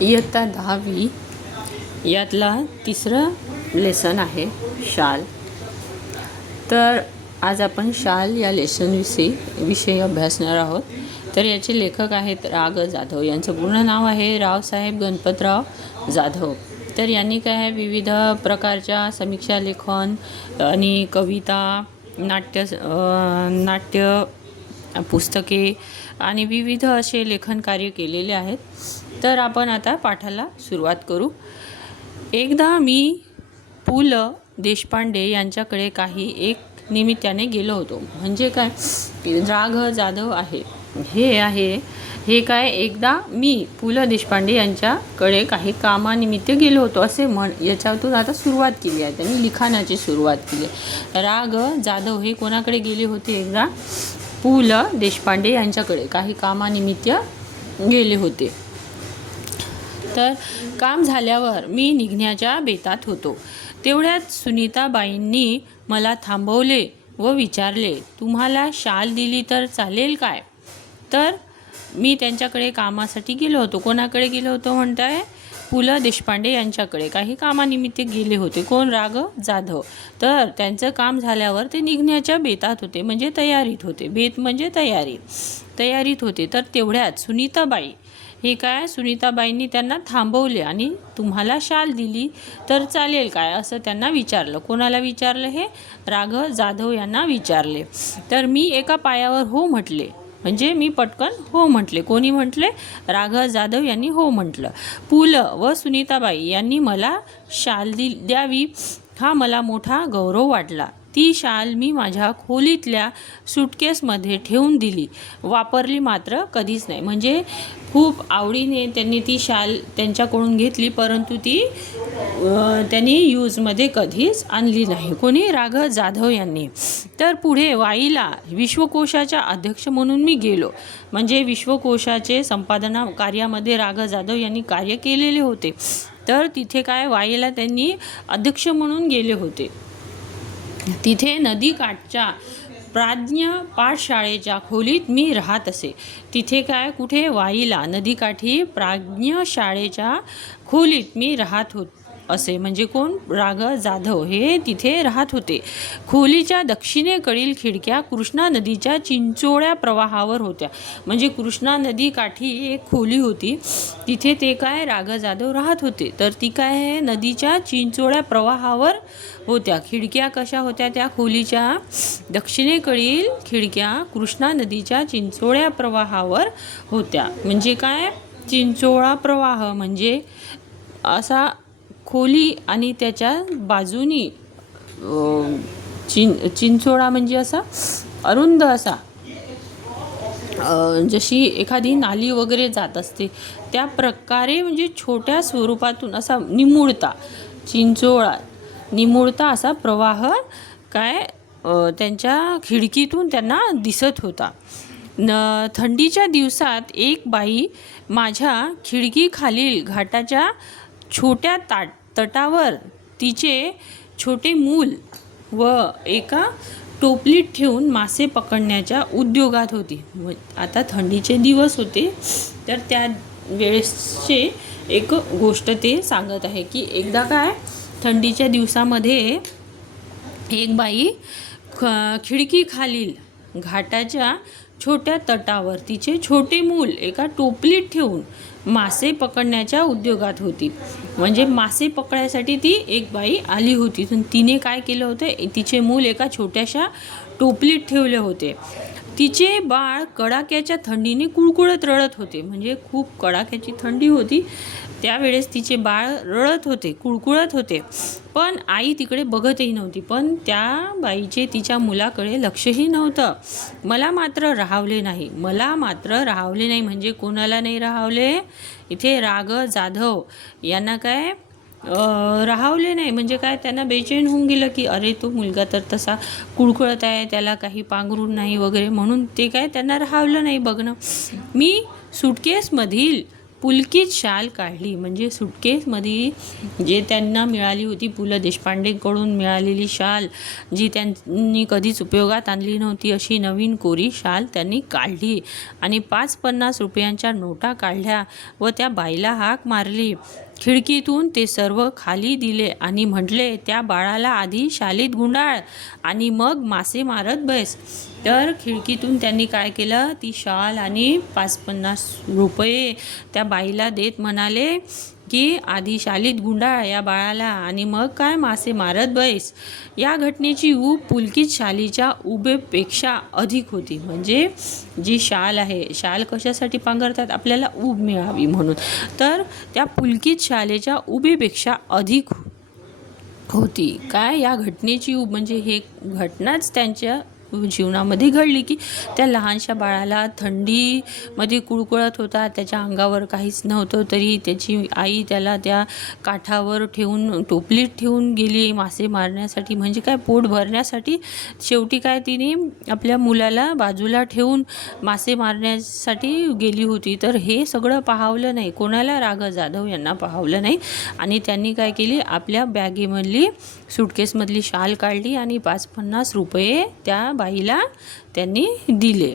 इयत्ता 10वी यातला तिसरं लेसन आहे शाल. तर आज आपण शाल या विषयी अभ्यासणार आहोत. तर याचे लेखक आहेत रा. ग. जाधव. यांचं पूर्ण नाव आहे रावसाहेब गणपतराव जाधव. तर यांनी काय आहे, विविध प्रकारच्या समीक्षा लेखन आणि कविता, नाट्य पुस्तके आणि विविध असे लेखन कार्य केलेले आहेत. तर आपण आता पाठाला सुरुवात करू. एकदा मी पु. ल. देशपांडे यांच्याकडे एक निमित्ताने गेलो होतो. म्हणजे काय, रा. ग. जाधव आहे हे काय, एकदा मी पु. ल. देशपांडे यांच्याकडे काही कामानिमित्त गेलो होतो असे याच्यातून आता सुरुवात केली आहे. त्यांनी लिखाणाची सुरुवात केली. रा. ग. जाधव हे कोणाकडे गेले होते, एकदा पु. ल. देशपांडे यांच्याकडे काही कामानिमित्त गेले होते. तर काम झाल्यावर मी निघण्याच्या बेतात होतो. तेवढ्यात सुनीताबाईंनी मला थांबवले व विचारले, तुम्हाला शाल दिली तर चालेल काय? तर मी त्यांच्याकडे कामासाठी गेलो होतो. कोणाकडे गेलो होतो म्हणताय? पु. ल. देशपांडे यांच्याकडे काही कामानिमित्त गेले होते. कोण? रा. ग. जाधव. तर त्यांचं काम झाल्यावर ते निघण्याच्या बेतात होते, म्हणजे तयारीत होते. बेत म्हणजे तयारीत होते. तर तेवढ्यात सुनीताबाई सुनीताबाईंनी त्यांना थांबवले आणि तुम्हाला शाल दिली तर चालेल काय असं त्यांना विचारलं. कोणाला विचारलं? हे रा. ग. जाधव यांना विचारले. तर मी एका पायावर हो म्हटले, म्हणजे मी पटकन हो म्हटले. कोणी म्हटले? रा. ग. जाधव यांनी हो म्हटलं. पु. ल. व सुनीताबाई यांनी मला शाल द्यावी हा मला मोठा गौरव वाटला. ती शाल मी माझ्या खोलीतल्या सुटकेसमध्ये ठेवून दिली. वापरली मात्र कधीच नाही. म्हणजे खूप आवडीने त्यांनी ती शाल त्यांच्याकडून घेतली, परंतु ती त्यांनी यूजमध्ये कधीच आणली नाही. कोणी? रा. ग. जाधव यांनी. तर पुढे वाईला विश्वकोशाच्या अध्यक्ष म्हणून मी गेलो. म्हणजे विश्वकोशाचे संपादना कार्यामध्ये रा. ग. जाधव यांनी कार्य केलेले होते. तर तिथे काय, वाईला त्यांनी अध्यक्ष म्हणून गेले होते. तिथे नदीकाठच्या प्राज्ञ पाठशाळेच्या खोलीत मी राहत असे. तिथे काय, कुठे? वाईला नदीकाठी प्राज्ञ शाळेच्या खोलीत मी राहत असे. म्हणजे कोण? रा. ग. जाधव हे तिथे राहत होते. खोलीच्या दक्षिणेकडील खिडक्या कृष्णा नदीच्या चिंचोळ्या प्रवाहावर होत्या. म्हणजे कृष्णा नदी काठी एक खोली होती, तिथे ते काय, रा. ग. जाधव राहत होते. तर ती काय आहे, नदीच्या चिंचोळ्या प्रवाहावर होत्या. खिडक्या कशा होत्या? त्या खोलीच्या दक्षिणेकडील खिडक्या कृष्णा नदीच्या चिंचोळ्या प्रवाहावर होत्या. म्हणजे काय, चिंचोळा प्रवाह म्हणजे असा खोली आणि त्याच्या बाजूनी चिंचोळा म्हणजे असा अरुंद असा, जशी एखादी नाली वगैरे जात असते त्या प्रकारे, म्हणजे छोट्या स्वरूपातून असा निमुळता असा प्रवाह काय त्यांच्या खिडकीतून त्यांना दिसत होता. थंडीच्या दिवसात एक बाई माझ्या खिडकीखालील घाटाच्या छोट्या तटावर तिचे छोटे मूल व एका टोपलीत ठेवून मासे पकडण्याच्या उद्योगात होती. आता थंडीचे दिवस होते, तर त्या वेळेसचे एक गोष्ट ते सांगत आहे की एकदा काय, थंडीच्या दिवसामध्ये एक बाई खिडकीखालील घाटाच्या छोट्या तटावर तिचे छोटे मूल एका टोपलीत ठेवून मासे पकडण्याच्या उद्योगात होती. म्हणजे मासे पकडायसाठी ती एक बाई आली होती. तिने काय केलं होतं, तिचे मूल एका छोट्याशा टोपलीत ठेवले होते. तिचे बाळ कडाक्याच्या थंडीने कुळकुळत रडत होते. म्हणजे खूप कडाक्याची थंडी होती, त्यावेळेस तिचे बाळ रडत होते, कुळकुळत होते. पण आई तिकडे बघतही नव्हती. पण त्या बाईचे तिच्या मुलाकडे लक्षही नव्हतं. मला मात्र राहावले नाही म्हणजे कोणाला नाही राहावले? इथे रा. ग. जाधव यांना काय राहावले नाही. म्हणजे काय, त्यांना बेचैन होऊन गेलं की अरे तो मुलगा तर तसा कुळकुळत आहे, त्याला काही पांघरून नाही वगैरे, म्हणून ते काय त्यांना राहावलं नाही बघणं. मी सुटकेसमधील पुलकीत शाल काढली. म्हणजे सुटकेसमध्ये जे त्यांना मिळाली होती, पु ल देशपांडेकडून मिळालेली शाल, जी त्यांनी कधीच उपयोगात आणली नव्हती, अशी नवीन कोरी शाल त्यांनी काढली आणि 5-50 रुपयांच्या नोटा काढल्या व त्या बाईला हाक मारली. खिडकीतून ते सर्व खाली दिले आणि म्हटले, त्या बाळाला आधी शालीत गुंडाळ आणि मग मासे मारत बस. तर खिडकीतून त्यांनी काय केलं, ती शाल आणि 5-50 रुपये त्या बाईला देत म्हणाले की आधी शालीत गुंडाळ या बाळाला आणि मग काय मासे मारत बैस. या घटनेची ऊब पुलकित शालीच्या उबेपेक्षा अधिक होती. म्हणजे जी शाल आहे, शाल कशासाठी पांघरतात, आपल्याला ऊब मिळावी म्हणून, तर त्या पुलकित शालेच्या उबेपेक्षा अधिक होती. काय या घटनेची ऊब, म्हणजे हे घटनाच त्यांच्या जीवनामध्ये घडली की त्या लहानशा बाळाला थंडीमध्ये कुळकुळत होता, त्याच्या अंगावर काहीच नव्हतं, तरी त्याची आई त्याला त्या काठावर ठेवून, टोपलीत ठेवून गेली मासे मारण्यासाठी, म्हणजे काय पोट भरण्यासाठी. शेवटी काय तिने आपल्या मुलाला बाजूला ठेवून मासे मारण्यासाठी गेली होती. तर हे सगळं पाहावलं नाही कोणाला, राघव जाधव यांना पाहावलं नाही आणि त्यांनी काय केली, आपल्या बॅगेमधली सुटकेसमधली शाल काढली आणि 5-50 रुपये त्या बाईला त्यांनी दिले.